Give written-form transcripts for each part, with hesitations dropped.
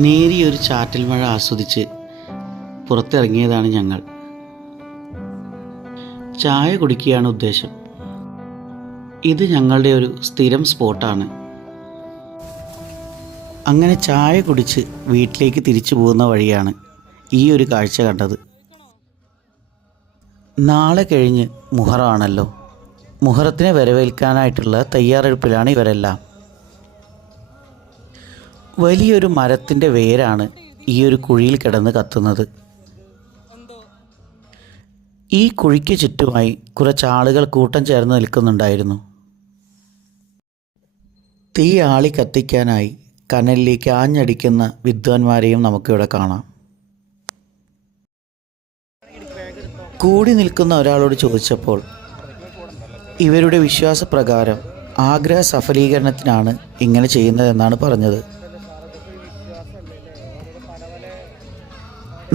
നേരിയൊരു ചാറ്റൽ മഴ ആസ്വദിച്ച് പുറത്തിറങ്ങിയതാണ് ഞങ്ങൾ. ചായ കുടിക്കുകയാണ് ഉദ്ദേശം. ഇത് ഞങ്ങളുടെ ഒരു സ്ഥിരം സ്പോട്ടാണ്. അങ്ങനെ ചായ കുടിച്ച് വീട്ടിലേക്ക് തിരിച്ചു പോകുന്ന വഴിയാണ് ഈ ഒരു കാഴ്ച കണ്ടത്. നാളെ കഴിഞ്ഞ് മുഹറമാണല്ലോ. മുഹറത്തിനെ വരവേൽക്കാനായിട്ടുള്ള തയ്യാറെടുപ്പിലാണ് ഇവരെല്ലാം. വലിയൊരു മരത്തിൻ്റെ വേരാണ് ഈ ഒരു കുഴിയിൽ കിടന്ന് കത്തുന്നത്. ഈ കുഴിക്ക് ചുറ്റുമായി കുറച്ച് ആളുകൾ കൂട്ടം ചേർന്ന് നിൽക്കുന്നുണ്ടായിരുന്നു. തീ ആളി കത്തിക്കാനായി കനലിലേക്ക് ആഞ്ഞടിക്കുന്ന വിദ്വാൻമാരെയും നമുക്കിവിടെ കാണാം. കൂടി നിൽക്കുന്ന ഒരാളോട് ചോദിച്ചപ്പോൾ ഇവരുടെ വിശ്വാസപ്രകാരം ആഗ്രഹ സഫലീകരണത്തിനാണ് ഇങ്ങനെ ചെയ്യുന്നതെന്നാണ് പറഞ്ഞത്.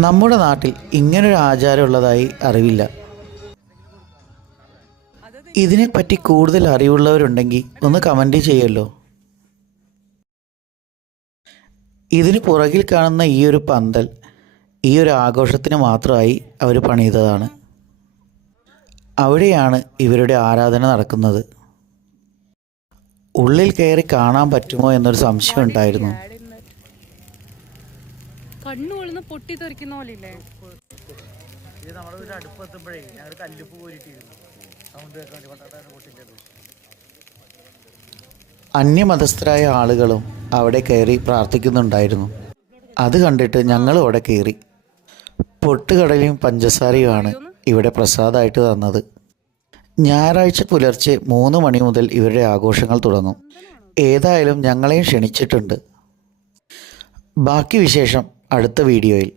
നമ്മുടെ നാട്ടിൽ ഇങ്ങനൊരു ആചാരമുള്ളതായി അറിവില്ല. ഇതിനെപ്പറ്റി കൂടുതൽ അറിവുള്ളവരുണ്ടെങ്കിൽ ഒന്ന് കമൻറ്റ് ചെയ്യല്ലോ. ഇതിന് പുറകിൽ കാണുന്ന ഈ ഒരു പന്തൽ ഈ ഒരു ആഘോഷത്തിന് മാത്രമായി അവർ പണിതതാണ്. അവിടെയാണ് ഇവരുടെ ആരാധന നടക്കുന്നത്. ഉള്ളിൽ കയറി കാണാൻ പറ്റുമോ എന്നൊരു സംശയം ഉണ്ടായിരുന്നു. അന്യമതസ്ഥരായ ആളുകളും അവിടെ കയറി പ്രാർത്ഥിക്കുന്നുണ്ടായിരുന്നു. അത് കണ്ടിട്ട് ഞങ്ങളും അവിടെ കയറി. പൊട്ടുകടലയും പഞ്ചസാരയുമാണ് ഇവിടെ പ്രസാദമായിട്ട് തന്നത്. ഞായറാഴ്ച പുലർച്ചെ 3 മണി മുതൽ ഇവരുടെ ആഘോഷങ്ങൾ തുടങ്ങും. ഏതായാലും ഞങ്ങളെയും ക്ഷണിച്ചിട്ടുണ്ട്. ബാക്കി വിശേഷം അടുത്ത വീഡിയോയിൽ.